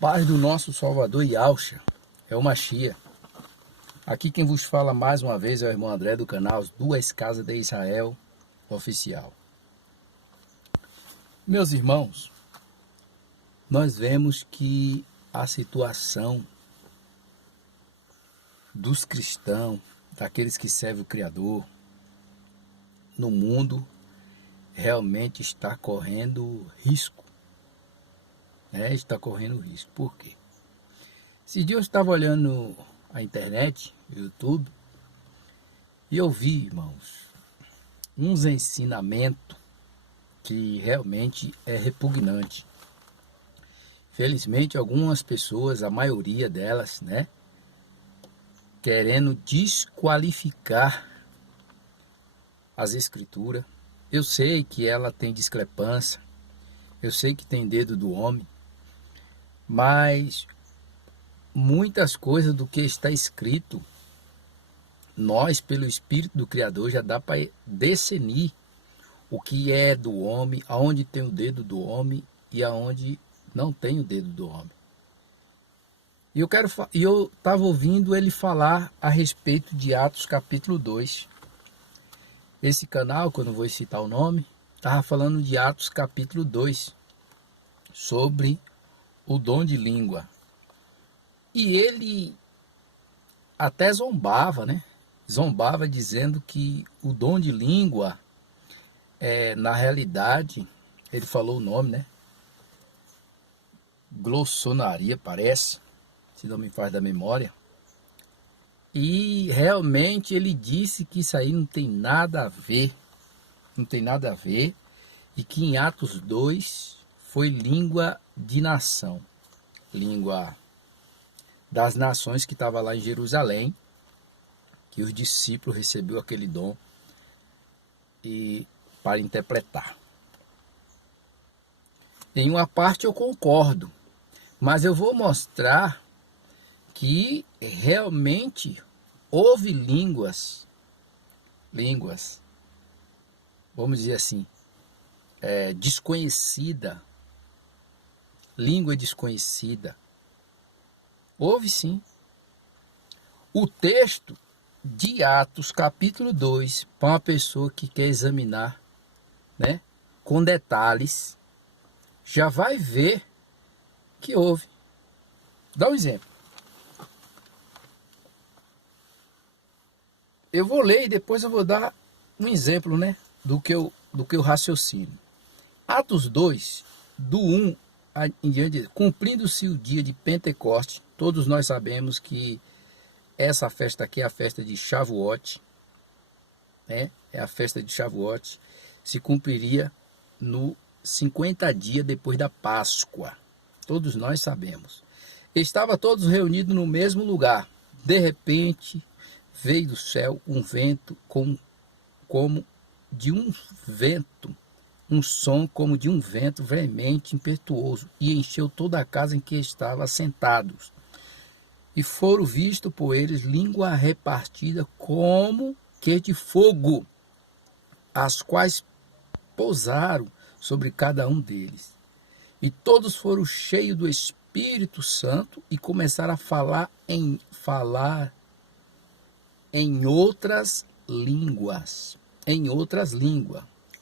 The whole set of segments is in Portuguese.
paz do nosso Salvador Yahushua, é o Machia. Aqui quem vos fala mais uma vez é o irmão André do canal As Duas Casas de Israel Oficial. Meus irmãos, nós vemos que a situação dos cristãos, daqueles que servem o Criador, no mundo, realmente está correndo risco. Está correndo risco. Por quê? Esse dia eu estava olhando a internet, o YouTube, e eu vi, irmãos, uns ensinamentos que realmente é repugnante. Felizmente, algumas pessoas, a maioria delas, querendo desqualificar as escrituras. Eu sei que ela tem discrepância, eu sei que tem dedo do homem, mas muitas coisas do que está escrito, nós, pelo Espírito do Criador, já dá para discernir o que é do homem, aonde tem o dedo do homem e aonde não tem o dedo do homem. E eu estava ouvindo ele falar a respeito de Atos capítulo 2. Esse canal, que eu não vou citar o nome, estava falando de Atos capítulo 2, sobre o dom de língua. E ele até zombava, Zombava dizendo que o dom de língua, na realidade, ele falou o nome, glossonaria, parece, se não me faz da memória. E realmente ele disse que isso aí não tem nada a ver, e que em Atos 2 foi língua de nação, língua das nações que estava lá em Jerusalém, que os discípulos receberam aquele dom e para interpretar. Em uma parte eu concordo, mas eu vou mostrar que realmente houve línguas, vamos dizer assim, desconhecida, língua desconhecida. Houve sim. O texto de Atos capítulo 2, para uma pessoa que quer examinar, com detalhes, já vai ver que houve. Dá um exemplo. Eu vou ler e depois eu vou dar um exemplo, do que eu raciocino. Atos 2, do 1 em diante, cumprindo-se o dia de Pentecoste, todos nós sabemos que essa festa aqui é a festa de Shavuot, é a festa de Shavuot, se cumpriria no 50 dias depois da Páscoa, todos nós sabemos. Estava todos reunidos no mesmo lugar, de repente veio do céu um vento como de um vento, um som como de um vento veemente, impetuoso, e encheu toda a casa em que estavam assentados. E foram vistos por eles língua repartida como que de fogo, as quais pousaram sobre cada um deles. E todos foram cheios do Espírito Santo e começaram a falar em outras línguas,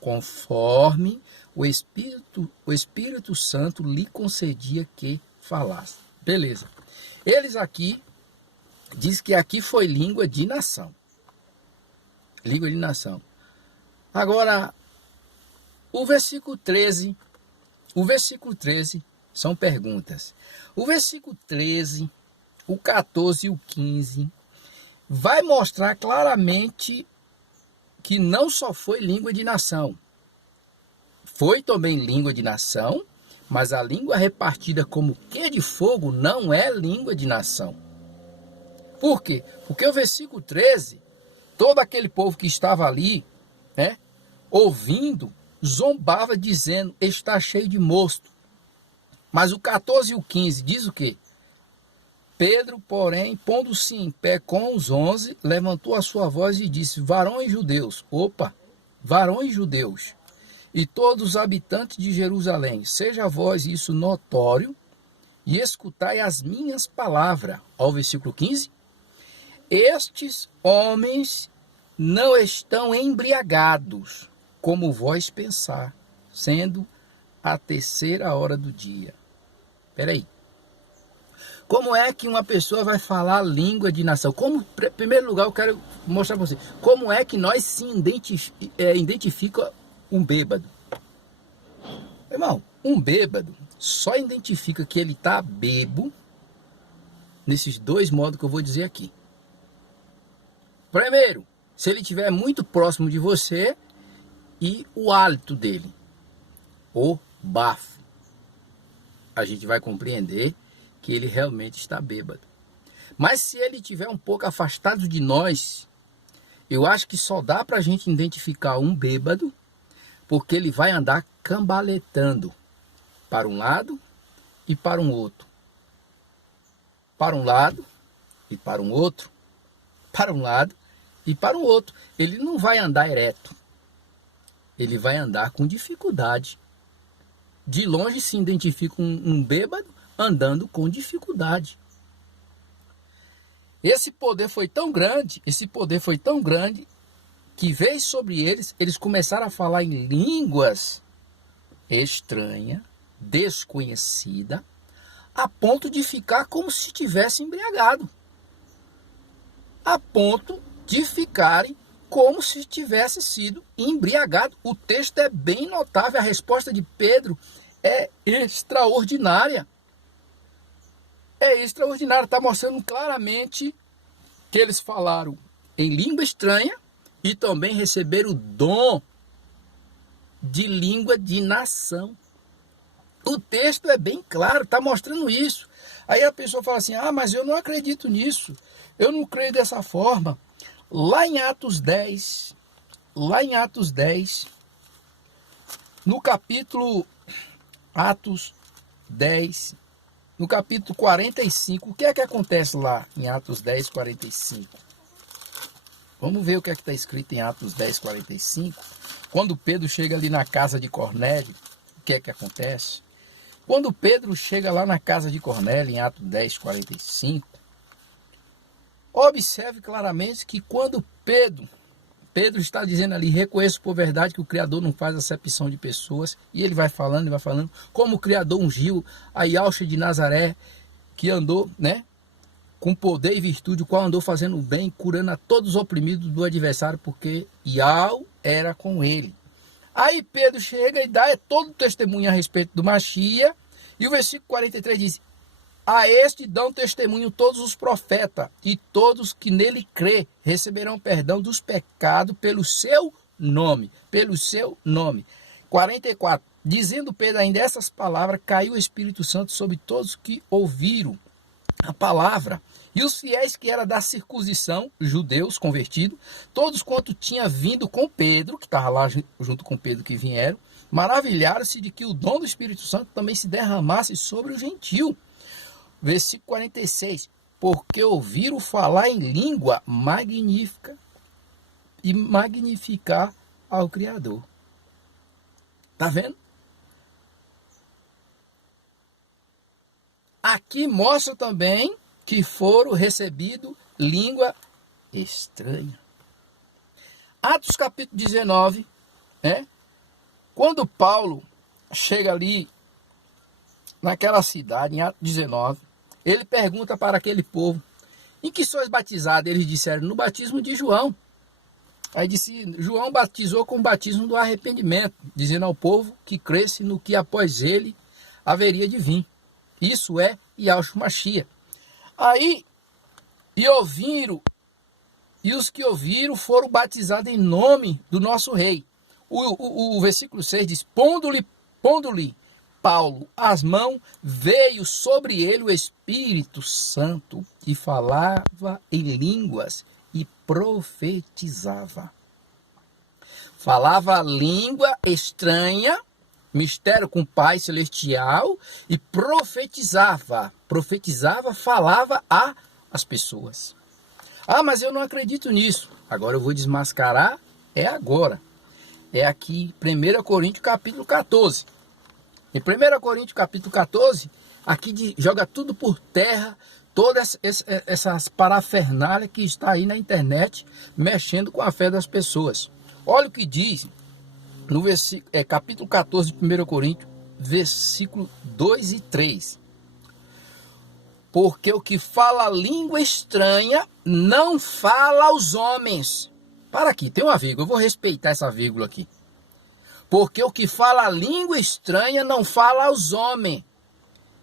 conforme o Espírito Santo lhe concedia que falasse. Beleza. Eles aqui, diz que aqui foi língua de nação. Língua de nação. Agora, o versículo 13 são perguntas. O versículo 13, o 14 e o 15 vai mostrar claramente que não só foi língua de nação. Foi também língua de nação, mas a língua repartida como que de fogo não é língua de nação. Por quê? Porque o versículo 13, todo aquele povo que estava ali, ouvindo, zombava dizendo, está cheio de mosto. Mas o 14 e o 15 diz o quê? Pedro, porém, pondo-se em pé com os 11, levantou a sua voz e disse, varões judeus, e todos os habitantes de Jerusalém, seja a vós isso notório, e escutai as minhas palavras. Ó, o versículo 15. Estes homens não estão embriagados, como vós pensar, sendo a 3ª hora do dia. Espera aí. Como é que uma pessoa vai falar a língua de nação? Em primeiro lugar, eu quero mostrar para você. Como é que nós se identifica um bêbado? Irmão, um bêbado só identifica que ele está bêbado nesses 2 modos que eu vou dizer aqui. Primeiro, se ele estiver muito próximo de você e o hálito dele, o bafo, a gente vai compreender que ele realmente está bêbado. Mas se ele estiver um pouco afastado de nós, eu acho que só dá para a gente identificar um bêbado, porque ele vai andar cambaletando para um lado e para um outro. Para um lado e para um outro. Para um lado e para um outro. Ele não vai andar ereto. Ele vai andar com dificuldade. De longe se identifica um bêbado andando com dificuldade. Esse poder foi tão grande, que veio sobre eles, eles começaram a falar em línguas estranhas, desconhecidas, a ponto de ficar como se tivesse embriagado. A ponto de ficarem como se tivesse sido embriagado. O texto é bem notável, a resposta de Pedro é extraordinária. É extraordinário, está mostrando claramente que eles falaram em língua estranha e também receberam o dom de língua de nação. O texto é bem claro, está mostrando isso. Aí a pessoa fala assim, mas eu não acredito nisso, eu não creio dessa forma. Lá em Atos 10, no capítulo Atos 10, no capítulo 45, o que é que acontece lá em Atos 10, 45? Vamos ver o que é que está escrito em Atos 10, 45. Quando Pedro chega ali na casa de Cornélio, o que é que acontece? Quando Pedro chega lá na casa de Cornélio, em Atos 10, 45, observe claramente que quando Pedro está dizendo ali, reconheço por verdade que o Criador não faz acepção de pessoas, e ele vai falando, como o Criador ungiu a Yauxa de Nazaré, que andou, com poder e virtude, o qual andou fazendo o bem, curando a todos os oprimidos do adversário, porque Yau era com ele. Aí Pedro chega e dá todo o testemunho a respeito do Machia, e o versículo 43 diz, a este dão testemunho todos os profetas, e todos que nele crê receberão perdão dos pecados pelo seu nome. 44. Dizendo Pedro ainda essas palavras, caiu o Espírito Santo sobre todos que ouviram a palavra. E os fiéis que eram da circuncisão, judeus convertidos, todos quanto tinha vindo com Pedro, que estava lá junto com Pedro que vieram, maravilharam-se de que o dom do Espírito Santo também se derramasse sobre o gentil. Versículo 46, porque ouviram falar em língua magnífica e magnificar ao Criador. Tá vendo? Aqui mostra também que foram recebidos língua estranha. Atos capítulo 19, quando Paulo chega ali naquela cidade, em Atos 19, ele pergunta para aquele povo, em que sois batizados? Eles disseram, no batismo de João. Aí disse, João batizou com o batismo do arrependimento, dizendo ao povo que cresce no que após ele haveria de vir. Isso é Yahshua Mashiach. Aí, e os que ouviram foram batizados em nome do nosso rei. O versículo 6 diz, pondo-lhe Paulo as mãos, veio sobre ele o Espírito Santo e falava em línguas e profetizava. Falava língua estranha, mistério com Pai Celestial e profetizava. Falava às pessoas. Mas eu não acredito nisso. Agora eu vou desmascarar, agora. É aqui, 1 Coríntios capítulo 14. Em 1 Coríntios capítulo 14, Aqui joga tudo por terra, todas essas parafernálias que está aí na internet, mexendo com a fé das pessoas. Olha o que diz no capítulo 14 de 1 Coríntios, versículo 2 e 3. Porque o que fala língua estranha não fala aos homens. Para aqui, tem uma vírgula, eu vou respeitar essa vírgula aqui. Porque o que fala língua estranha não fala aos homens.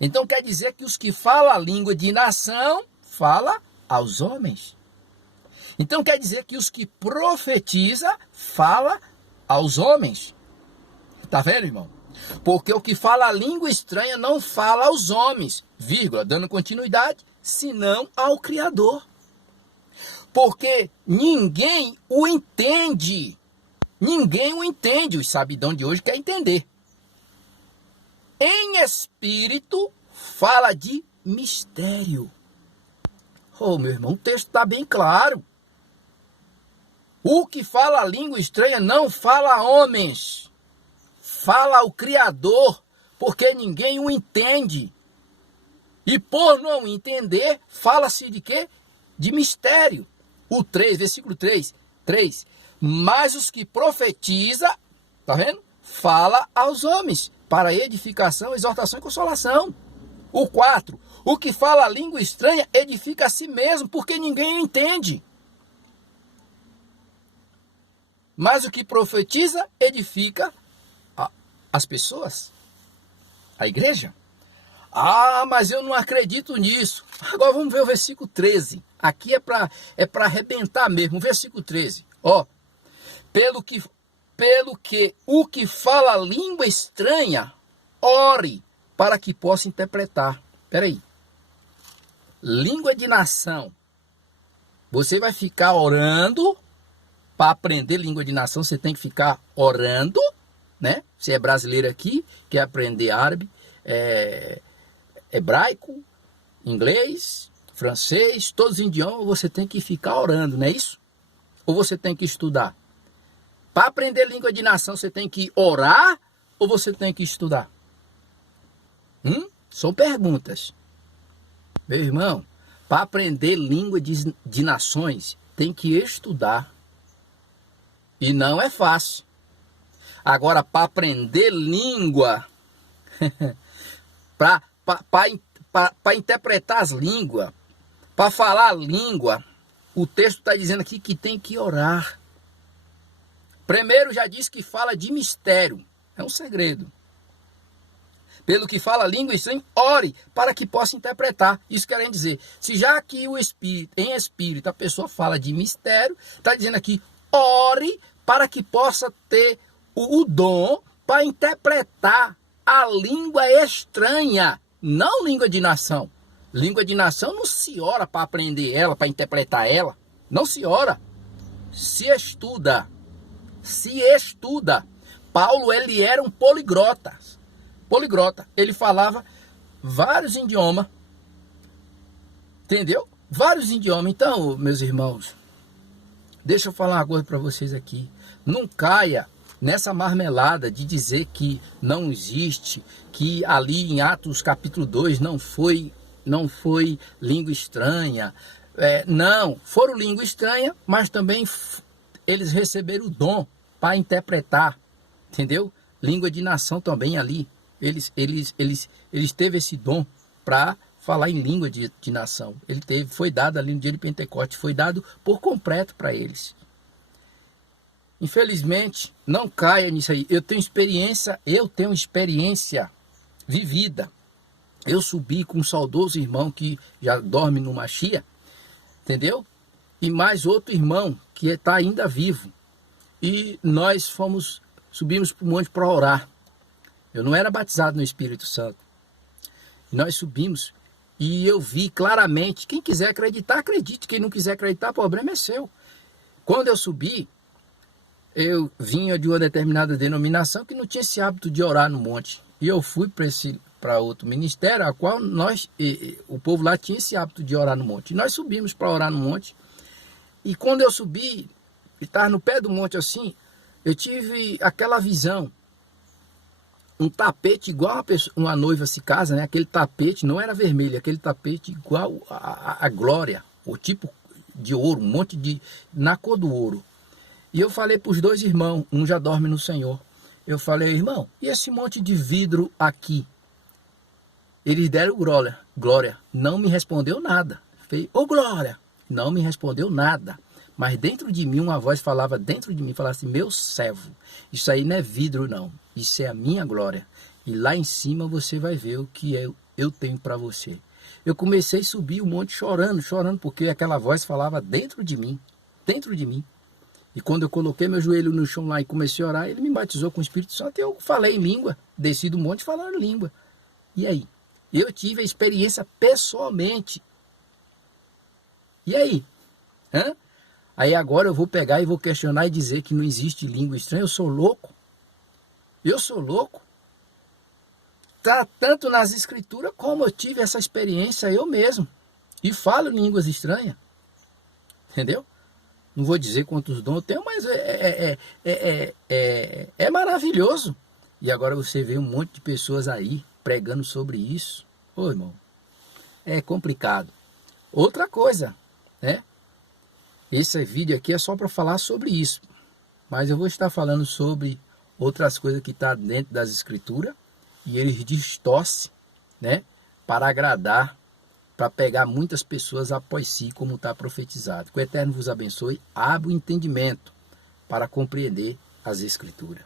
Então quer dizer que os que falam a língua de nação, fala aos homens. Então quer dizer que os que profetizam, fala aos homens. Tá vendo, irmão? Porque o que fala a língua estranha não fala aos homens, vírgula, dando continuidade, senão ao Criador. Porque ninguém o entende. Ninguém o entende. Os sabidão de hoje quer entender. Em espírito, fala de mistério. Oh, meu irmão, o texto está bem claro. O que fala a língua estranha não fala a homens. Fala ao Criador, porque ninguém o entende. E por não entender, fala-se de quê? De mistério. O 3, versículo 3. Mas os que profetiza, tá vendo? Fala aos homens, para edificação, exortação e consolação. O 4, o que fala a língua estranha edifica a si mesmo, porque ninguém o entende. Mas o que profetiza edifica as pessoas, a igreja. Ah, mas eu não acredito nisso. Agora vamos ver o versículo 13. Aqui é para arrebentar mesmo. O versículo 13. Ó, pelo que o que fala língua estranha, ore para que possa interpretar. Espera aí. Língua de nação. Você vai ficar orando. Para aprender língua de nação, você tem que ficar orando, né? Você é brasileiro aqui, quer aprender árabe, hebraico, inglês, francês, todos os idiomas, você tem que ficar orando, não é isso? Ou você tem que estudar? Para aprender língua de nação, você tem que orar ou você tem que estudar? São perguntas. Meu irmão, para aprender língua de nações, tem que estudar. E não é fácil. Agora, para aprender língua, para interpretar as línguas, para falar a língua, o texto está dizendo aqui que tem que orar. Primeiro já diz que fala de mistério. É um segredo. Pelo que fala a língua estranha, ore para que possa interpretar. Isso querendo dizer, se já aqui em espírito a pessoa fala de mistério, está dizendo aqui, ore para que possa ter o dom para interpretar a língua estranha, não língua de nação. Língua de nação não se ora para aprender ela, para interpretar ela. Não se ora. Se estuda. Se estuda. Paulo, ele era um poliglota. Ele falava vários idiomas. Entendeu? Vários idiomas. Então, meus irmãos, deixa eu falar uma coisa para vocês aqui. Não caia nessa marmelada de dizer que não existe, que ali em Atos capítulo 2 não foi língua estranha. Não, foram língua estranha, mas também eles receberam o dom para interpretar, entendeu? Língua de nação também ali. Eles teve esse dom para falar em língua de nação. Foi dado ali no dia de Pentecostes, foi dado por completo para eles. Infelizmente, não caia nisso aí. Eu tenho experiência vivida. Eu subi com um saudoso irmão que já dorme no Machia, entendeu? E mais outro irmão que está ainda vivo. E nós subimos para o monte para orar. Eu não era batizado no Espírito Santo. Nós subimos e eu vi claramente. Quem quiser acreditar, acredite. Quem não quiser acreditar, o problema é seu. Quando eu subi, eu vinha de uma determinada denominação que não tinha esse hábito de orar no monte. E eu fui para outro ministério, a qual o povo lá tinha esse hábito de orar no monte. E nós subimos para orar no monte. E quando eu subi, e estava no pé do monte assim, eu tive aquela visão. um tapete igual uma noiva se casa, né? Aquele tapete não era vermelho, aquele tapete igual a glória, o tipo de ouro, um monte de, na cor do ouro. E eu falei para os dois irmãos, um já dorme no Senhor. Eu falei, irmão, e esse monte de vidro aqui? Eles deram glória, não me respondeu nada. Falei, ô glória, não me respondeu nada. Mas dentro de mim, uma voz falava dentro de mim, falava assim, meu servo, isso aí não é vidro não, isso é a minha glória. E lá em cima você vai ver o que eu tenho para você. Eu comecei a subir um monte chorando, porque aquela voz falava dentro de mim. E quando eu coloquei meu joelho no chão lá e comecei a orar, ele me batizou com o Espírito Santo e eu falei em língua, desci do monte falando em língua. E aí? Eu tive a experiência pessoalmente. E aí? Hã? Aí agora eu vou pegar e vou questionar e dizer que não existe língua estranha. Eu sou louco. Tá tanto nas escrituras como eu tive essa experiência eu mesmo. E falo línguas estranhas. Entendeu? Não vou dizer quantos dons eu tenho, mas é maravilhoso. E agora você vê um monte de pessoas aí pregando sobre isso. Ô irmão, é complicado. Outra coisa, né? Esse vídeo aqui é só para falar sobre isso. Mas eu vou estar falando sobre outras coisas que estão dentro das escrituras. E eles distorcem, né? Para agradar, para pegar muitas pessoas após si, como está profetizado. Que o Eterno vos abençoe, abra o entendimento para compreender as escrituras.